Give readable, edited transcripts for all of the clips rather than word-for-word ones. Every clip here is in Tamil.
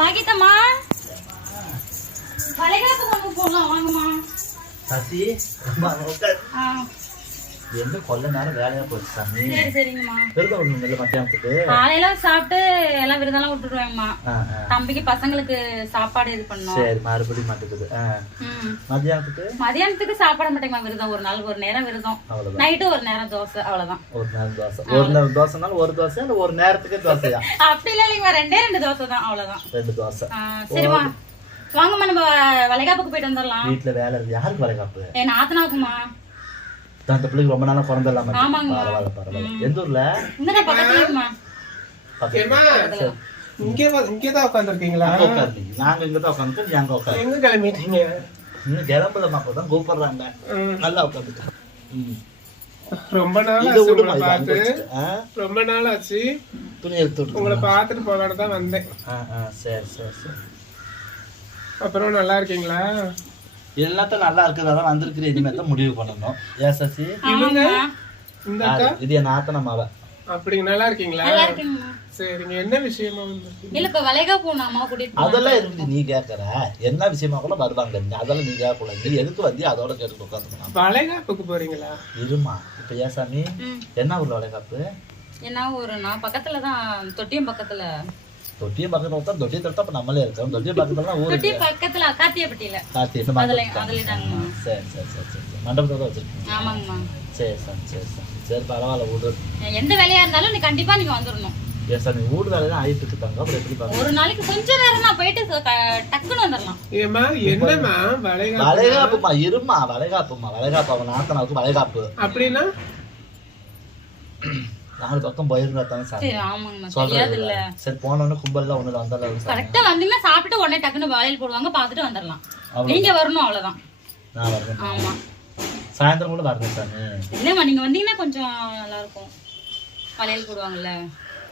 பாக்கிட்டமா வளைகாப்பு கொண்டு போகலாம் வாங்கம்மா. சசி என்ன கொல்ல நேரம் வேலையா போச்சு சாமி. சரி சரிங்கம்மா. விருதம் ஒண்ணு மத்தியானத்துக்கு காலையில சாப்பிட்டு எல்லாம் விருதெல்லாம் விட்டுருவாங்கம்மா. தம்பிக்கு பசங்களுக்கு சாப்பாடு இது பண்ணோம். சரி மறுபடியும் மாட்டுக்குது. மதியானத்துக்கு சாப்பிட மாட்டேங்கம்மா. விருதம் ஒரு நாள் ஒரு நேரம் விருதம், நைட்டு ஒரு நேரம் தோசை, அவ்வளவுதான். ஒரு நேரம் தோசை, ஒரு நேரம் தோசைனாலும் ஒரு தோசை இல்ல ஒரு நேரத்துக்கு தோசையா? அப்படி இல்ல இல்லைங்கம்மா, ரெண்டு தோசை தான், அவ்வளவுதான். 2 தோசை. சரிம்மா வாங்கம்மா, நம்ம வளைகாப்புக்கு போயிட்டு வந்துடலாம். வீட்டுல வேலை இருக்கு. யாருக்கு வளைகாப்பு? என் நாத்தனாக்குமா. அந்த பிள்ளைக்கு ரொம்ப நாளா பிறந்த இல்லாம. ஆமாங்க. பரவாயில்ல. எந்த ஊர்ல? இங்கதான் பக்கத்துலமா. இங்கதான் உட்காந்துருக்கீங்களா? நாங்க இங்கதான் உட்காந்து. நீங்க உட்காந்து எங்க கிளம்பிட்டீங்க? இன்னும் கிளம்பல மாப்பதான் கூப்பிடுறாங்க. நல்லா உட்காந்துக்க. ரொம்ப நாள் ஆச்சு. துணி எடுத்து உங்களை பாத்துட்டு போலான்னு தான் வந்தேன். சரி சரி சரி. அப்புறம் நல்லா இருக்கீங்களா? எல்லாத்தையும் நல்லா இருக்கிறதா வந்திருக்கிற. இனிமே தான் முடிவு பண்ணணும். ஏன் சசி? இது என் நாத்தன மாவ. அப்படிங்க. நல்லா இருக்கீங்களா? சரிங்க. என்ன விஷயமா இல்ல இப்ப வளைகாப்பு போனாமா கூட்டிட்டு? அதெல்லாம் இருக்கு. நீ கேக்குற என்ன விஷயமா கூட வருவாங்க. அதெல்லாம் நீ கேட்கக்கூடாது. நீ எதுக்கு வந்து அதோட கேட்டு உட்காந்துக்கணும். வளைகாப்புக்கு போறீங்களா? இருமா. இப்ப ஏன் சாமி என்ன ஊர்ல வளைகாப்பு? என்ன ஊருன்னா பக்கத்துலதான், தொட்டியம் பக்கத்துல. தொட்டியம் பக்கத்துல தான். தொட்டியை தொட்டா இப்ப நம்மளே இருக்கோம். தொட்டியம் பக்கத்துல தான் ஊரு. தொட்டியம் பக்கத்துல காத்தியப்பட்டியில. சரி சரி சரி சரி. மண்டபத்தை வச்சிருக்கீங்க? ஆமாங்கம்மா. சரி சார் சரி சார் சரி பரவாயில்ல. வீடு எந்த வேலையா இருந்தாலும் நீ கண்டிப்பா நீங்க வந்துடணும். ஏன் சார் நீ வீடு வேலை தான் ஆயிட்டு இருக்காங்க. அப்புறம் எப்படி பாருங்க, ஒரு நாளைக்கு கொஞ்சம் நேரம் நான் போயிட்டு டக்குன்னு வந்துடலாம். ஏமா என்னமா வளைகாப்புமா? இருமா. வளைகாப்புமா? வளைகாப்பு அவன் நாத்தனாவுக்கு வளைகாப்பு அப்படின்னா 4 பக்கம் போயிருந்தா தானே சார். சரி ஆமாங்கம்மா. தெரியாது இல்ல. சரி போனோன்னு கும்பல்ல ஒண்ணுல வந்தாலும் கரெக்டா வந்தீங்கன்னா சாப்பிட்டு உடனே டக்குன்னு வளையல் போடுவாங்க, பாத்துட்டு வந்துடலாம். நீங்க வரணும் அவ்வளவுதான். நான் வரேன். ஆமா சாயந்தரம் கூட வரணும் சார். இல்லம்மா நீங்க வந்தீங்கன்னா கொஞ்சம் நல்லா இருக்கும். வளையல் போடுவாங்கல்ல.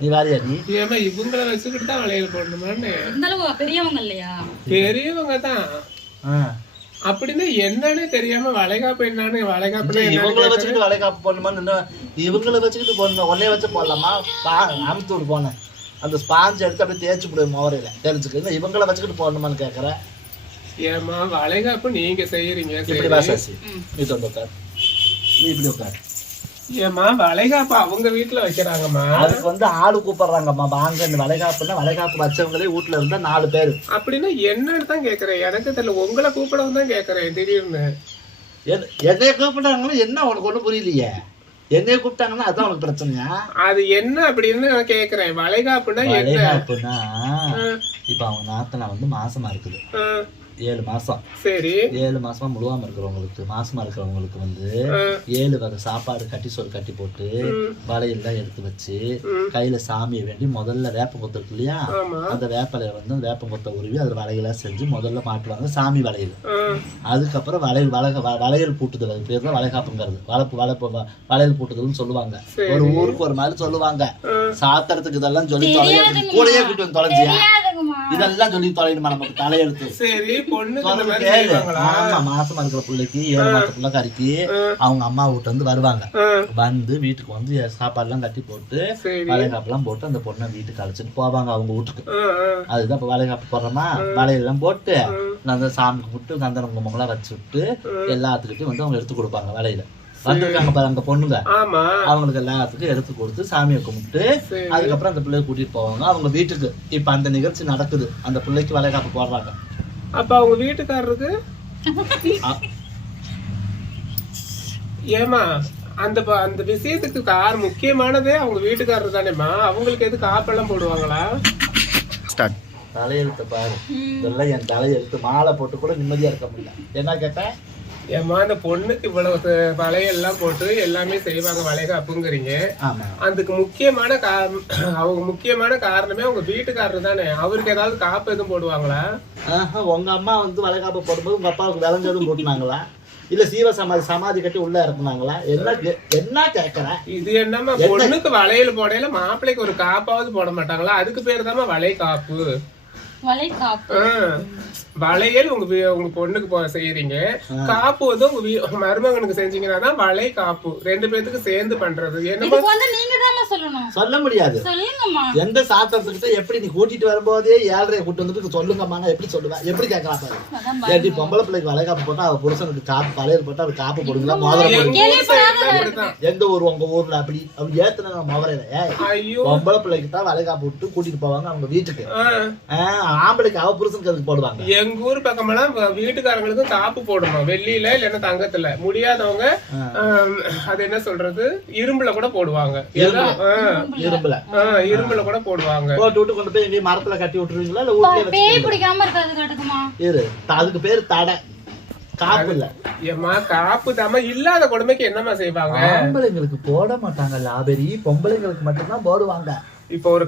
நீ வாரியா? நீ ஏமா இவங்களை வச்சுக்கிட்டு தான் வளையல் போடணுமான்னு? இருந்தாலும் பெரியவங்க இல்லையா? பெரியவங்க தான். அப்படின்னா என்னன்னு தெரியாம வளைகாப்பு என்னன்னு வளைகாப்பு இவங்களை வச்சுக்கிட்டு வளைகாப்பு போடணுமான்னு இவங்களை வச்சுக்கிட்டு போடணும். ஒன்னே வச்சு போடலாமா? அமுத்தூர் போனேன் அந்த ஸ்பாஞ்ச் எடுத்து அப்படியே தேய்ச்சி போடுவேன் மோரையில தெரிஞ்சுக்க. இவங்களை வச்சுக்கிட்டு போடணுமான்னு கேட்கறேன். ஏமா வளைகாப்பு நீங்க செய்யறீங்க. இப்படி வாசாசி நீ வந்து உட்கார். நீ இப்படி உட்கார். ஏமா வளைகாப்பு அவங்க வீட்டுல வைக்கிறாங்கம்மா. அதுக்கு வந்து ஆளு கூப்பிடுறாங்கம்மா. வாங்க இந்த வளைகாப்புன்னா வளைகாப்பு வச்சவங்களே வீட்டுல இருந்தா 4 பேரு. அப்படின்னா என்னன்னு தான் கேக்குறேன். எனக்கு தெரியல. உங்களை கூப்பிடவும் தான் கேக்குறேன் திடீர்னு. என்னைய கூப்பிட்டாங்கன்னா என்ன உனக்கு ஒண்ணு புரியலையே? என்னைய கூப்பிட்டாங்கன்னா அதான் உனக்கு பிரச்சனையா? அது என்ன அப்படின்னு நான் கேக்குறேன். வளைகாப்புன்னா இப்ப அவங்க நாத்தனா வந்து மாசமா இருக்குது. 7 மாசம். சரி. 7 மாசமா முழுவாம இருக்கிறவங்களுக்கு, மாசமா இருக்கிறவங்களுக்கு வந்து 7 வகை சாப்பாடு கட்டி சோறு கட்டி போட்டு வளையெல்லாம் எடுத்து வச்சு கையில சாமியை வேண்டி முதல்ல வேப்பம் கொத்து இருக்கு இல்லையா, அந்த வேப்பலைய வந்து வேப்பம் கொத்த உருவி அதுல வளையெல்லாம் செஞ்சு முதல்ல மாட்டுவாங்க சாமி வளையல். அதுக்கப்புறம் வளையல் பூட்டுதல், அது பேர் தான் வளைகாப்புங்கிறது. வளையல் பூட்டுதல்னு சொல்லுவாங்க. ஒரு ஊருக்கு ஒரு மாதிரி சொல்லுவாங்க. சாத்திரத்துக்கு இதெல்லாம் சொல்லி தொலைஞ்சி கூடயே கூட்டு வந்து தொலைஞ்சியா இதெல்லாம் சொல்லி தொலைணுமா நமக்கு தலையெழுத்து. சரி மாசமா இருக்கிற பிள்ளைக்கு 7 மாச பிள்ளை கறிக்கு அவங்க அம்மா வீட்டு வந்து வருவாங்க. வந்து வீட்டுக்கு வந்து சாப்பாடு எல்லாம் கட்டி போட்டு வளைகாப்பு எல்லாம் போட்டு அந்த பொண்ணை வீட்டுக்கு அழைச்சிட்டு போவாங்க அவங்க வீட்டுக்கு. அதுதான் இப்ப வளைகாப்பு போடுறோமா, வளையெல்லாம் போட்டு அந்த சாமி கும்பிட்டு சந்தன குங்குமங்களாம் வச்சு விட்டு எல்லாத்துக்கிட்டையும் வந்து அவங்க எடுத்து கொடுப்பாங்க. வளையல வந்திருக்காங்க பாரு அங்க பொண்ணுங்க, அவங்களுக்கு எல்லாத்துக்கும் எடுத்து கொடுத்து சாமியை கும்பிட்டு அதுக்கப்புறம் அந்த பிள்ளைய கூட்டிட்டு போவாங்க அவங்க வீட்டுக்கு. இப்ப அந்த நிகழ்ச்சி நடக்குது. அந்த பிள்ளைக்கு வளைகாப்பு போடுறாங்க. அப்ப அவங்க வீட்டுக்காரருக்கு ஏமா அந்த அந்த விஷயத்துக்கு முக்கியமானதே அவங்க வீட்டுக்காரர் தானேம்மா. அவங்களுக்கு எது காப்பெல்லாம் போடுவாங்களா? தலையெழுத்து பாரு. இதெல்லாம் என் தலையெழுத்து. மாலை போட்டு கூட நிம்மதியா இருக்க முடியல. என்ன கேட்டேன்? ஏமா அந்த பொண்ணுக்கு இவ்வளவு வளையெல்லாம் போட்டு எல்லாமே செய்வாங்க வளைகாப்புங்கிறீங்க. அதுக்கு முக்கியமான அவங்க முக்கியமான காரணமே அவங்க வீட்டுக்காரர் தானே. அவருக்கு ஏதாவது காப்பு எதுவும் போடுவாங்களா? உங்க அம்மா வந்து வளைகாப்பு போடும்போது உங்க அப்பாவுக்கு விளஞ்சதும் போட்டுனாங்களா? இல்ல சீவ சமாதி கட்டி உள்ள இறக்குனாங்களா? என்ன கேக்குறேன்? இது என்னமா பொண்ணுக்கு வளையல் போடையில மாப்பிள்ளைக்கு ஒரு காப்பாவது போட மாட்டாங்களா? அதுக்கு பேரு தாமா வளைகாப்பு. வளையல் உங்க பொண்ணுக்கு செய்யறீங்க, காப்பு வந்து உங்க மருமகனுக்கு செஞ்சீங்கன்னா தான் வளை காப்பு 2 பேத்துக்கு சேர்ந்து பண்றது. இதுக்கு வந்து நீங்க தான் சொல்லணும். சொல்ல முடியாது. சொல்லுங்கம்மா. எந்த சாத்திரத்துக்கிட்ட எப்படி நீ கூட்டிட்டு வரும்போதே 7:30 கூட்டு வந்துட்டு சொல்லுங்கம்மா எப்படி சொல்லுவேன், எப்படி கேட்கலாம் பாரு. ஏடி பொம்பளை பிள்ளைக்கு வளை காப்பு போட்டா அவ புருஷனுக்கு காப்பு வளையல் போட்டா அது காப்பு போடுங்களா மோதிரம் போடுங்க. எந்த ஊர் உங்க ஊர்ல அப்படி அப்படி ஏத்துன மோதிரம் பொம்பளை பிள்ளைக்கு தான் வளை காப்பு விட்டு கூட்டிட்டு போவாங்க அவங்க வீட்டுக்கு. ஆம்பளைக்கு அவ புருஷனுக்கு அதுக்கு போடுவாங்க. எங்க ஊர் பக்கமெல்லாம் வீட்டுக்காரங்களுக்கு காப்பு போடணும், வெள்ளியில இல்லன்னா தங்கத்துல. முடியாதவங்க அது என்ன சொல்றது இரும்புல கூட போடுவாங்க. இரும்புல கூட போடுவாங்க. போட்டு விட்டு கொண்டு போய் எங்க மரத்துல கட்டி விட்டுருவீங்களா இல்ல வீட்டுல பேய் பிடிக்காம இருக்காது கட்டுக்குமா? அதுக்கு பேரு தடை, காப்பு இல்ல. ஏமா காப்பு தாம இல்லாத கொடுமைக்கு என்னமா செய்வாங்க? ஆம்பளைங்களுக்கு போட மாட்டாங்க லாபரி, பொம்பளைங்களுக்கு மட்டும்தான் போடுவாங்க. இப்ப ஒரு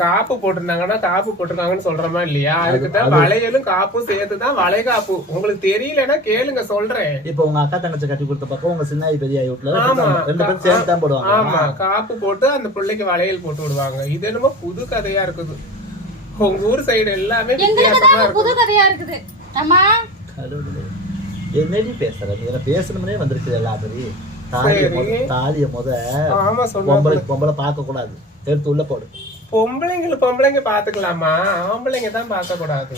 காப்பு போட்டிருந்தாங்கன்னா காப்பு போட்டிருக்காங்கன்னு சொல்றமா இல்லையா? அதுக்குதான் வளையலும் காப்பும் சேர்த்துதான் வளை காப்பு. உங்களுக்கு தெரியலன்னா கேளுங்க சொல்றேன். இப்ப உங்க அக்கா தங்கச்சி கட்டி கொடுத்த பக்கம் உங்க சின்ன பெரிய வீட்டுல 2 பேரும் சேர்ந்து தான் போடுவாங்க. ஆமா, காப்பு போட்டு அந்த பிள்ளைக்கு வளையல் போட்டு விடுவாங்க. இது என்னமோ புது கதையா இருக்குது. உங்க ஊர் சைடு எல்லாமே புது கதையா இருக்குது. என்னடி பேசுற நீ? பேசணும்னே வந்திருக்கு லாபரி. தாலிய பொம்பளை பார்க்க கூடாது, எடுத்து உள்ள போடு. பொம்பளைங்க பாத்துக்கலாமா? ஆம்பளைங்க தான் பார்க்க கூடாது.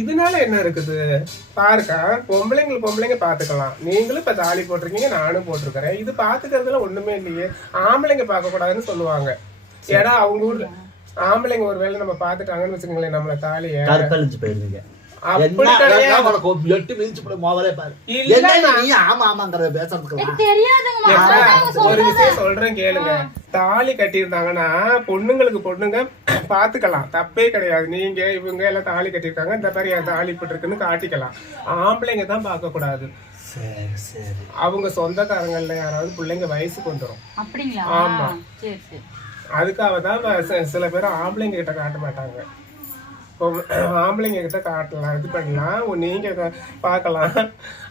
இதனால என்ன இருக்குது பாருக்கா? பொம்பளைங்க பாத்துக்கலாம். நீங்களும் இப்ப தாலி போட்டிருக்கீங்க, நானும் போட்டிருக்கிறேன். இது பாத்துக்கிறதுல ஒண்ணுமே இல்லையே. ஆம்பளைங்க பார்க்க கூடாதுன்னு சொல்லுவாங்க. ஏன்னா அவங்க ஊர்ல ஆம்பளைங்க ஒரு வேளை நம்ம பாத்துட்டாங்கன்னு வச்சுக்கோங்களேன், நம்மள தாலிய கற்பழிச்சு போயிருந்தீங்க. ஒரு விஷயம் சொல்றேன் கேளுங்க. தாலி கட்டியிருந்தாங்கன்னா பொண்ணுங்க பாத்துக்கலாம், தப்பே கிடையாது. நீங்க இவங்க எல்லாம் தாலி கட்டிருக்காங்க, இந்த மாதிரி என் தாலி போட்டிருக்குன்னு காட்டிக்கலாம். ஆம்பளைங்க தான் பார்க்க கூடாது. அவங்க சொந்தக்காரங்கள்ல யாராவது பிள்ளைங்க வயசுக்கு வந்துடும். ஆமா, அதுக்காக தான் சில பேர் ஆம்பளைங்க கிட்ட காட்ட மாட்டாங்க. ஆம்பளைங்க கிட்ட காட்டலாம், இது பண்ணலாம், நீங்க பாக்கலாம்.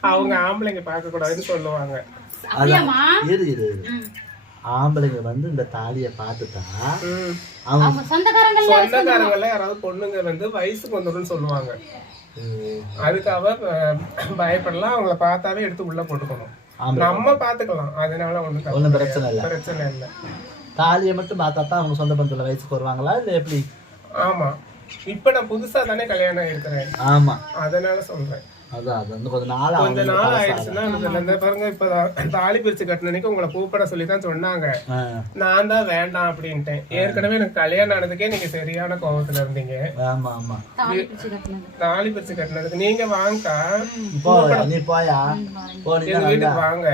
அவங்க ஆம்பளைங்க பார்க்க கூடாதுன்னு சொல்லுவாங்க. ஆம்பளைங்க வந்து இந்த தாலிய பாத்துட்டா சொந்தக்காரங்கள்ல யாராவது பொண்ணுங்க வந்து வயசுக்கு வந்துடும் சொல்லுவாங்க. அதுக்காக பயப்படலாம். அவங்கள பார்த்தாவே எடுத்து உள்ள போட்டுக்கணும். நம்ம பாத்துக்கலாம், அதனால ஒண்ணும் பிரச்சனை இல்லை. தாலியை மட்டும் பார்த்தா அவங்க சொந்த பந்தத்துல வயசுக்கு வருவாங்களா இல்ல எப்படி? ஆமா, இப்ப நான் புதுசா தானே கல்யாணம் இருக்கிறேன். ஆமா, அதனால சொல்றேன். கொஞ்ச நாள் ஆயிடுச்சுன்னா பாருங்க. இப்ப தாலி பிரிச்சு கட்டினக்கு உங்களை கூப்பிட சொல்லிதான் சொன்னாங்க. நான் தான் வேண்டாம் அப்படின்ட்டேன். ஏற்கனவே எனக்கு கல்யாணம் ஆனதுக்கே நீங்க சரியான கோபத்துல இருந்தீங்க. தாலி பிரிச்சு கட்டினதுக்கு நீங்க வாங்கக்கா, எங்க வீட்டுக்கு வாங்க.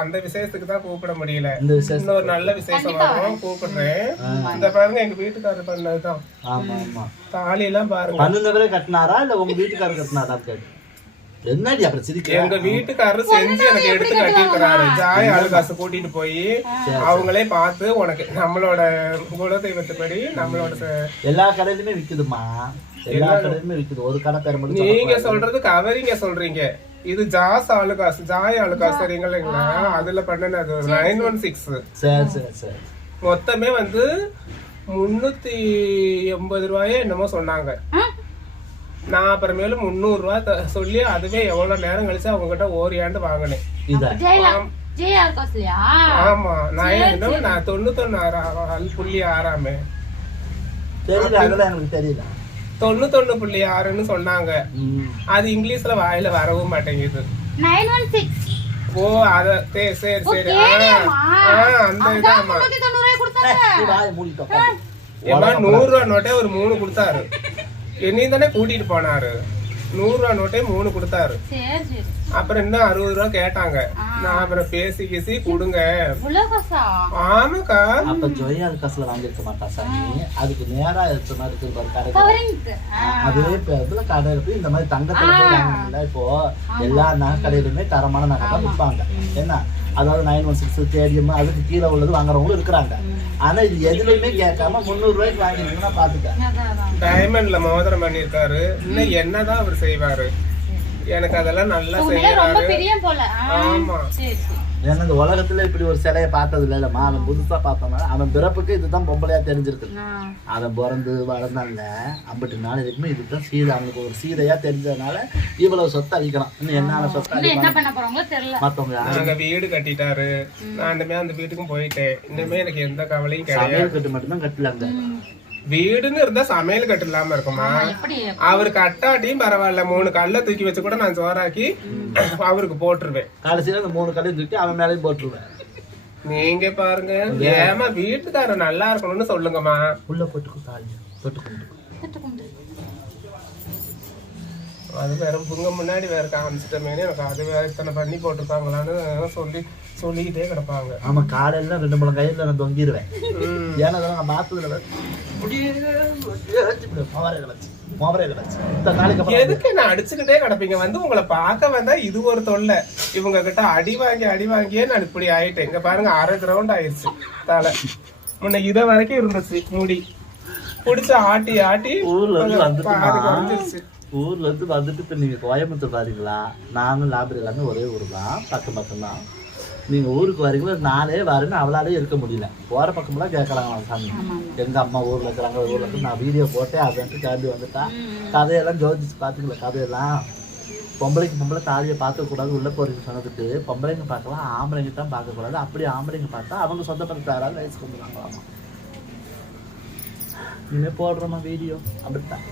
அந்த விசேஷத்துக்கு தான் கூப்பிட முடியல. இன்னொரு நல்ல விசேஷம் வரும், கூப்பிடுறேன். இந்த பாருங்க எங்க வீட்டுக்காரர் பண்ணதுதான். தாலி எல்லாம் பாருங்க. கட்டினாரா இல்ல உங்க வீட்டுக்காரர் கட்டினாரா? என்னடி அப்புறம் சிரிக்க? எங்க வீட்டுக்காரரு செஞ்சு எனக்கு எடுத்து கட்டிருக்கிறாரு. ஜாய் ஆளுகாசு கூட்டிட்டு போய் அவங்களே பார்த்து உனக்கு நம்மளோட குலதெய்வத்துப்படி நம்மளோட எல்லா கடையிலுமே விக்குதுமா, எல்லா கடையிலுமே விக்குது. ஒரு கடை பேர் மட்டும் நீங்க சொல்றது கவரிங்க சொல்றீங்க. இது ஜாஸ் ஆளுகாசு, ஜாய் ஆளுகாசு சரிங்களா? அதுல பண்ணது 916. சரி. மொத்தமே வந்து 380 ரூபாயே என்னமோ சொன்னாங்க. நான் அப்புறமேலும் 300 ரூபாய் சொல்லி அதுவே எவ்வளவு நேரம் கழிச்சு அவங்க கிட்ட ஓரியாண்டு வாங்கினேன். ஆமா, நான் 91.6 தெரியல 91.6ன்னு சொன்னாங்க. அது இங்கிலீஷ்ல வாயில வரவும் மாட்டேங்குது. 916. ஓ, அத சரி. அந்த இதாமா 100 ரூபா நோட்டே ஒரு 3 கொடுத்தாரு. என்னையும் தானே கூட்டிட்டு போனாரு. 100 ரூபா நோட்டே 3 கொடுத்தாரு. அப்புறம் இன்னும் 60 ரூபா கேட்டாங்க. நான் அப்புறம் பேசி கொடுங்க. ஆமாக்கா, அப்ப ஜோயா காசுல வாங்கிருக்க மாட்டா சாமி. அதுக்கு நேரா எடுத்த மாதிரி இருக்கு கடை. அதுவே இதுல கடை இருக்கு. இந்த மாதிரி தங்கத்துல வாங்கல. இப்போ எல்லா நகை கடையிலுமே தரமான நகை தான் விற்பாங்க. என்ன, அதாவது 916 தேடியம் அதுக்கு கீழே உள்ளது வாங்குறவங்களும் இருக்கிறாங்க. ஆனா இது எதுலையுமே கேட்காம 300 ரூபாய்க்கு வாங்கிருக்கீங்கன்னா பாத்துக்க. டைமண்ட்ல மோதிரம் பண்ணிருக்காரு. இன்னும் என்னதான் அவர் செய்வாரு? எனக்கு அதெல்லாம் நல்லா செய்யறாரு. ஆமா. ஏன்னா இந்த உலகத்துல இப்படி ஒரு சிலையை பார்த்தது இல்லைல்லம்மா. அவன் புதுசா பார்த்தோம்னா அவன் பிறப்புக்கு இதுதான் பொம்பளையா தெரிஞ்சிருக்கு. அவன் பிறந்து வளர்ந்தாங்க 50 நாள் வரைக்குமே இதுதான் சீதை. அவனுக்கு ஒரு சீதையா தெரிஞ்சதுனால இவ்வளவு சொத்தை அழிக்கலாம். இன்னும் என்ன சொத்தை அழிக்கலாம் மத்தவங்க. வீடு கட்டிட்டாரு, நான் இனிமே அந்த வீட்டுக்கும் போயிட்டேன். இனிமே எனக்கு எந்த கவலையும் கிடையாது. கட்டு மட்டும்தான் கட்டலாங்க. வீடுன்னு இருந்தா சமையல் கட்டு இல்லாம இருக்குமா? அவரு கட்டாட்டியும் பரவாயில்ல, 3 கல்ல தூக்கி வச்சு கூட நான் சோறாக்கி அவருக்கு போட்டுருவேன். கடைசியில அந்த 3 கல்லையும் தூக்கி அவன் மேலேயும் போட்டுருவேன். நீங்க பாருங்க, ஏமா வீட்டுக்காரர் நல்லா இருக்கணும்னு சொல்லுங்கம்மா. உள்ள போட்டுக்கும் அது வேற புங்க முன்னாடி வேற காமிச்சிட்டமே, எனக்கு அது வேற இத்தனை பண்ணி போட்டிருக்காங்களான்னு சொல்லிக்கிட்டே கிடப்பாங்க. ஆமா, காலையில 2-3 கையில நான் தொங்கிடுவேன். ஏன்னா நான் பாத்துல எதுக்கு நான் அடிச்சுக்கிட்டே கிடப்பீங்க? வந்து உங்களை பார்க்க வந்தா இது ஒரு தொல்லை. இவங்க கிட்ட அடி வாங்கியே நான் இப்படி ஆயிட்டேன். இங்க பாருங்க, 1/2 கிரவுண்ட் ஆயிடுச்சு தலை. முன்ன இத வரைக்கும் இருந்துச்சு முடி, புடிச்சு ஆட்டி ஊர்ல இருந்து வந்துட்டு இப்ப நீங்க கோயம்புத்தூர் பாருங்களா? நானும் லாபரி எல்லாமே ஒரே ஊர் தான், பக்கம் தான். நீங்க ஊருக்கு வரீங்களா? நானே வரேன்னு அவளாலே இருக்க முடியல. போற பக்கம்லாம் கேட்கறாங்க சாமி, எங்க அம்மா ஊர்ல இருக்கிறாங்க, ஊர்ல இருந்து நான் வீடியோ போட்டேன் அப்படின்ட்டு கிளம்பி வந்துட்டா. கதையெல்லாம் ஜோதிச்சு பாத்துக்கல. கதையெல்லாம் பொம்பளை தாலியை பார்க்க கூடாது உள்ள போறீங்க சொன்னதுக்கு, பொம்பளைங்க பார்க்கலாம், ஆம்பளைங்க தான் பார்க்க கூடாது. அப்படி ஆம்பளைங்க பார்த்தா அவங்க சொந்தப்படுத்த யாராவது வயசுக்கு வந்துடுவாங்களாமா. இனிமே போடுறோமா வீடியோ அப்படித்தான்.